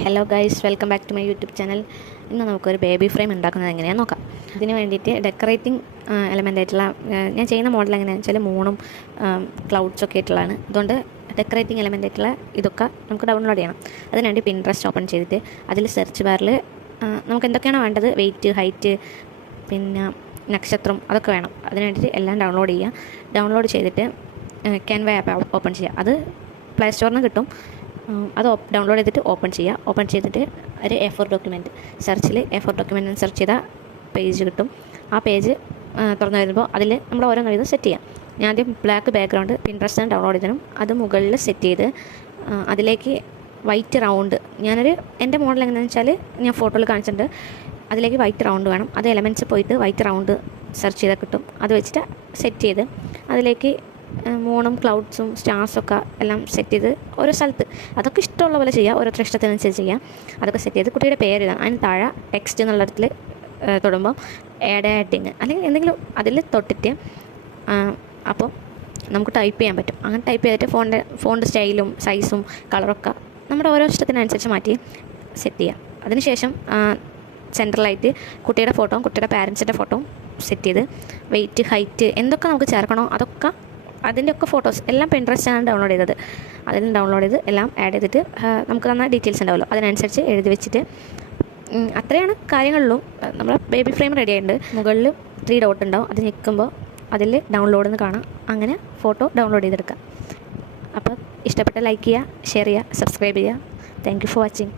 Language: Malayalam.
Hello guys, welcome back to my YouTube channel. ഇന്ന് നമുക്കൊരു ബേബി ഫ്രെയിം ഉണ്ടാക്കുന്നത് എങ്ങനെയാണെന്ന് നോക്കാം. ഇതിന് വേണ്ടിയിട്ട് ഡെക്കറേറ്റിംഗ് എലമെൻ്റ് ആയിട്ടുള്ള ഞാൻ ചെയ്യുന്ന മോഡൽ എങ്ങനെയാണെന്ന് വെച്ചാൽ മൂണും ക്ലൗഡ്സൊക്കെ ആയിട്ടുള്ളതാണ്. അതുകൊണ്ട് ഡെക്കറേറ്റിംഗ് എലമെൻ്റ് ആയിട്ടുള്ള ഇതൊക്കെ നമുക്ക് ഡൗൺലോഡ് ചെയ്യണം. അതിനുവേണ്ടി പിൻട്രസ്റ്റ് ഓപ്പൺ ചെയ്തിട്ട് അതിൽ സെർച്ച് ബാറിൽ നമുക്ക് എന്തൊക്കെയാണോ വേണ്ടത്, വെയിറ്റ്, ഹൈറ്റ്, പിന്നെ നക്ഷത്രം, അതൊക്കെ വേണം. അതിന് വേണ്ടിയിട്ട് എല്ലാം ഡൗൺലോഡ് ചെയ്യുക. ഡൗൺലോഡ് ചെയ്തിട്ട് ക്യാൻവ ആപ്പ് ഓപ്പൺ ചെയ്യുക. അത് പ്ലേ സ്റ്റോറിൽ നിന്ന് കിട്ടും. അത് ഡൗൺലോഡ് ചെയ്തിട്ട് ഓപ്പൺ ചെയ്യുക. ഓപ്പൺ ചെയ്തിട്ട് ഒരു A4 ഡോക്യുമെൻറ്റ് സെർച്ചിൽ A4 ഡോക്യുമെൻറ്റ് സെർച്ച് ചെയ്താൽ പേജ് കിട്ടും. ആ പേജ് തുറന്നു വരുമ്പോൾ അതിൽ നമ്മൾ ഓരോന്നും ഇത് സെറ്റ് ചെയ്യാം. ഞാൻ ആദ്യം ബ്ലാക്ക് ബാക്ക്ഗ്രൗണ്ട് പിൻട്രസ്റ്റിന് ഡൗൺലോഡ് ചെയ്തതും അത് മുകളിൽ സെറ്റ് ചെയ്ത് അതിലേക്ക് വൈറ്റ് റൗണ്ട്, എൻ്റെ മോഡൽ എങ്ങനെയാണെന്ന് വെച്ചാൽ ഞാൻ ഫോട്ടോയിൽ കാണിച്ചിട്ടുണ്ട്. അതിലേക്ക് വൈറ്റ് റൗണ്ട് വേണം. അത് എലമെൻറ്റ്സ് പോയിട്ട് വൈറ്റ് റൗണ്ട് സെർച്ച് ചെയ്താൽ കിട്ടും. അത് വെച്ചിട്ട് സെറ്റ് ചെയ്ത് അതിലേക്ക് മൂണും ക്ലൗഡ്സും സ്റ്റാർസൊക്കെ എല്ലാം സെറ്റ് ചെയ്ത് ഓരോ സ്ഥലത്ത് അതൊക്കെ ഇഷ്ടമുള്ള പോലെ ചെയ്യുക, ഓരോരുത്തർ ഇഷ്ടത്തിനനുസരിച്ച് ചെയ്യുക. അതൊക്കെ സെറ്റ് ചെയ്ത് കുട്ടിയുടെ പേര് എഴുതാം. അതിന് താഴെ ടെക്സ്റ്റ് എന്നുള്ളിടത്തിൽ തൊടുമ്പോൾ ആഡ് ആഡിങ് അല്ലെങ്കിൽ എന്തെങ്കിലും അതിൽ തൊട്ടിട്ട് അപ്പോൾ നമുക്ക് ടൈപ്പ് ചെയ്യാൻ പറ്റും. അങ്ങനെ ടൈപ്പ് ചെയ്തിട്ട് ഫോണ്ട് സ്റ്റൈലും സൈസും കളറൊക്കെ നമ്മുടെ ഓരോ ഇഷ്ടത്തിനനുസരിച്ച് മാറ്റി സെറ്റ് ചെയ്യാം. അതിനുശേഷം സെൻട്രലായിട്ട് കുട്ടിയുടെ ഫോട്ടോയും കുട്ടിയുടെ പാരൻസിൻ്റെ ഫോട്ടോയും സെറ്റ് ചെയ്ത് വെയിറ്റ്, ഹൈറ്റ് എന്തൊക്കെ നമുക്ക് ചേർക്കണോ അതൊക്കെ അതിൻ്റെയൊക്കെ ഫോട്ടോസ് എല്ലാം പിൻട്രസ്റ്റാണ് ഡൗൺലോഡ് ചെയ്തത്. അതിൽ ഡൗൺലോഡ് ചെയ്ത് എല്ലാം ആഡ് ചെയ്തിട്ട് നമുക്ക് തന്ന ഡീറ്റെയിൽസ് ഉണ്ടാവുമല്ലോ അതിനനുസരിച്ച് എഴുതി വെച്ചിട്ട് അത്രയാണ് കാര്യങ്ങളുള്ളൂ. നമ്മൾ ബേബി ഫ്രെയിം റെഡി ആയിട്ടുണ്ട്. മുകളിൽ 3 ഡോട്ട് ഉണ്ടാവും. അത് ഞെക്കുമ്പോൾ അതിൽ ഡൗൺലോഡ് എന്ന് കാണാം. അങ്ങനെ ഫോട്ടോ ഡൗൺലോഡ് ചെയ്തെടുക്കാം. അപ്പോൾ ഇഷ്ടപ്പെട്ട ലൈക്ക് ചെയ്യുക, ഷെയർ ചെയ്യുക, സബ്സ്ക്രൈബ് ചെയ്യുക. Thank you for watching.